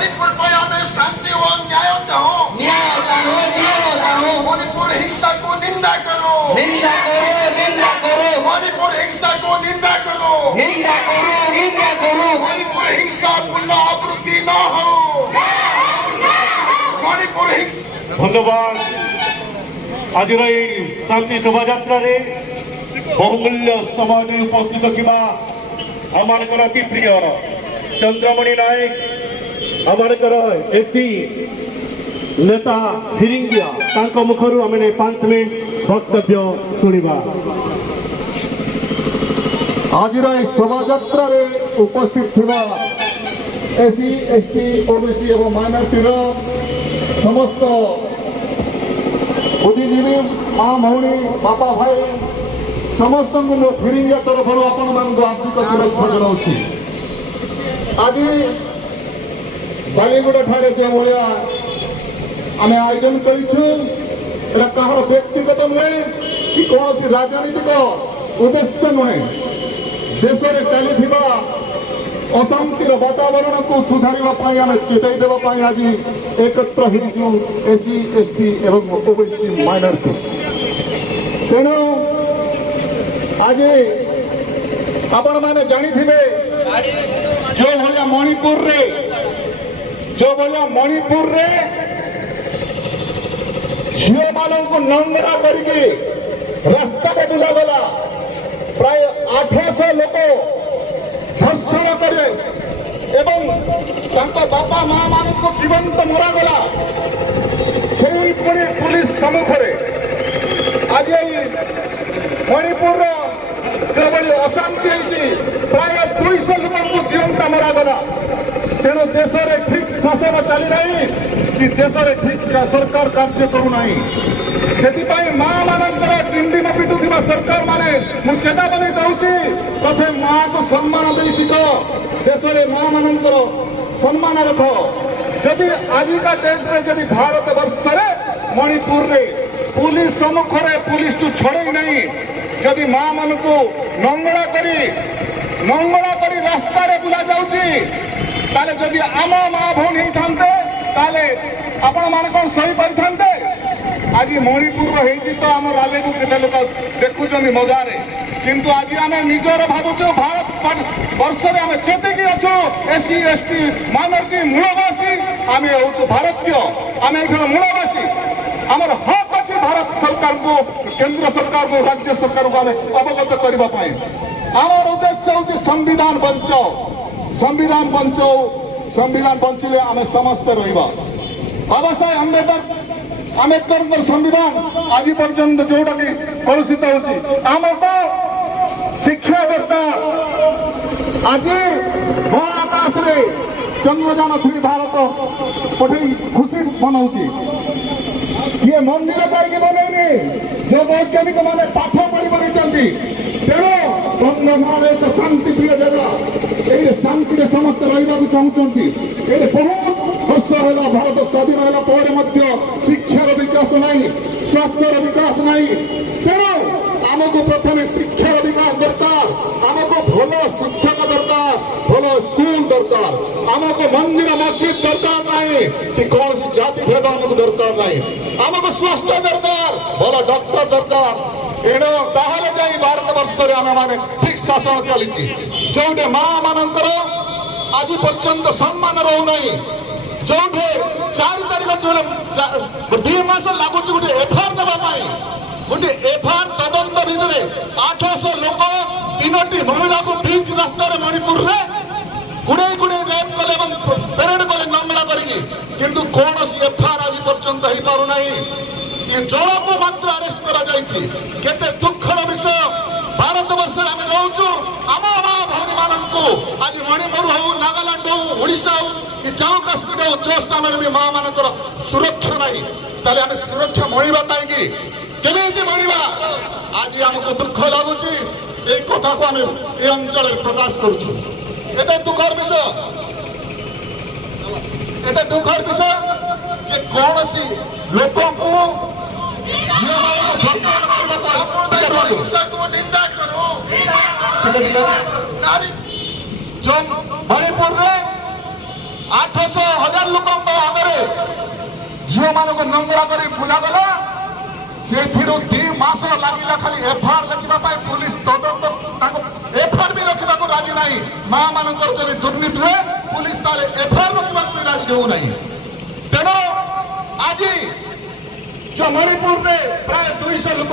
मणिपुर पर हमें शांति और न्याय चाहो। मणिपुर हिंसा को निंदा करो। मणिपुर हिंसा को निंदा करो। मणिपुर हिंसा पुनरावृत्ति न हो। मणिपुर धन्यवाद। आज शांति शोभायात्रा बहुमूल्य समय उपस्थित थिबा आमर अति प्रिय चंद्रमणि नायक आमर एसी नेता फिरिंगिया मुखर आम 5 मिनट वक्तव्य शुणा। आज शोभायात्रा उपस्थित थिबा एसी एसटी ओबीसी और माइनॉरिटी समस्त बुद्धिजीवी माँ भौणी बापा भाई समस्त फिरिंगिया तरफ आपण मान आंतरिक शुभेच्छा जनाऊँ। आज बालीगुड़ा ठारे जो भाया आम आयोजन करूँ कहार व्यक्तिगत नुहे कि कौन राजनीतिक उद्देश्य नुहे देश में चली अशांतिर वातावरण को सुधारे आम चेताई देवाई आज एकत्र हो एसी एसटी एवं ओबीसी माइनॉरिटी। तेणु आज आपण मैंने जानी थे जो भाया मणिपुर रे झील मान को नंगरा करके रास्ता में बुलागला प्राय 800 लोक धर्षण करे एवं बापा माँ मान को जीवंत मरागला पुलिस सम्मुखें आज मणिपुर जो भाई अशांति प्राय 200 लोक जीवंत मरागला। तेणु देश में ठीक शासन चली ना कि देश में ठीक सरकार कार्य करूना से माँ मानकर टिंडिम पिटुवा सरकार माने मुझे चेतावनी दूसरी प्रथम माँ को सम्मान दे शिख देश में माँ मानकर सम्मान रख। जदि आजिका डेट में जदि भारत वर्ष मणिपुर रे पुलिस सम्मुखें पुलिस को छड़े नहीं जदि माँ मान को नंगड़ा करी रास्ता रे बुला जाऊँगी ताले जदि आम माँ भौणी होते ताले आपण मान कौन सही पारिथांते। आज मणिपुर तो आम राले को केते लोक देखुं मजारे किंतु आज आम निजर भावुचु भारत वर्ष में आम जेतिकी अच्छु एससी एसटी माइनॉरिटी मूलवासी आम हूँ भारतीय आम ये मूलवासी आमर हक अच्छे भारत सरकार को केंद्र सरकार को राज्य सरकार को आम अवगत करने आमर उद्देश्य हूँ संविधान बचाओ संविधान बंचिले आम समस्ते रहा। बाबा साहेब आंबेडकर संविधान आज पर्यंत जोटा कि कलुषित होम तो शिक्षा दरकार। आज महाकाश रे चंद्रयान 3 भारत पठे खुशी मनाऊँगी ये मंदिर कहीं बनईनी जो वैज्ञानिक मैंने पाठ पढ़ी बनी। तेणु बंधमान एक शांति प्रिय जगह ये शांति समस्त रहा चाहते ये बहुत वर्ष है भारत स्वाधीन है शिक्षार विकास नहीं स्वास्थ्यर विकास नहीं। तेणु आमको प्रथम शिक्षार विकास दरकार आमको भल शिक्षक दरकार भल स्कूल दरकार आमको मंदिर मस्जिद दरकार नहीं कि कौन सी जाति भेद आमको दरकार नहीं आमको स्वास्थ्य दरकार भल डॉक्टर दरकार। एणु ताहले जाई भारत वर्ष रे आमे माने ठीक शासन चली जोटे माँ मानकर आज पर्यंत सम्मान रहू नहीं जोटे 4 तारिख जो 2 मास लगुच गोटे एफआईआर देवाई गोटे एफआईआर तदंत भितर 800 लोक 3टी महिला को बीच रास्ता मणिपुर रे गुड़े रेप कले पेरेड कले नंगड़ा करके किंतु कौन एफआईआर आज पर्यंत हो पार नहीं। ये जन को मात्र अरेस्ट करा जायछि केते दुखर विषय भारत वर्ष आम रोचु आम माँ भौणी मान आज मणिपुर हो नागालैंड हो ओडिशा हो कि जम्मू काश्मीर हो जो स्थान में भी माँ मानकर सुरक्षा नहीं ताले आम सुरक्षा मणिबा कहीं केमिति मणिबा आज आमको दुख लगुच ये कथा को आम ये अंचल प्रकाश करुचु। एते दुखर विषय जे कौन सी लोक को निंदा करो जो मणिपुर में 800,000 लोक आगे झील मान नंगरा कर बुलागला से 2 मास लगिला खाली एफआईआर लिखा पुलिस तदंत एफआईआर भी रखा राजी ना माँ मान दुर्नीति हुए पुलिस ताले एफआईआर रखा भी राजी देना तेणु आज जो मणिपुर में प्राय 200 लोक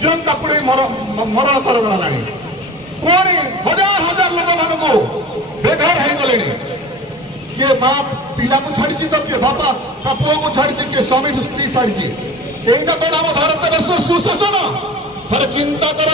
जीवन तापुड़े मरण करगला पुणी हजार हजार लोक मान बेघर हो गले किए माँ पिला को छाड़ी तो किए बापा ता पुओ को छाड़ी किए स्वामी स्त्री छाड़ी यही तो आम भारत वर्ष सुशासन थे चिंता कर।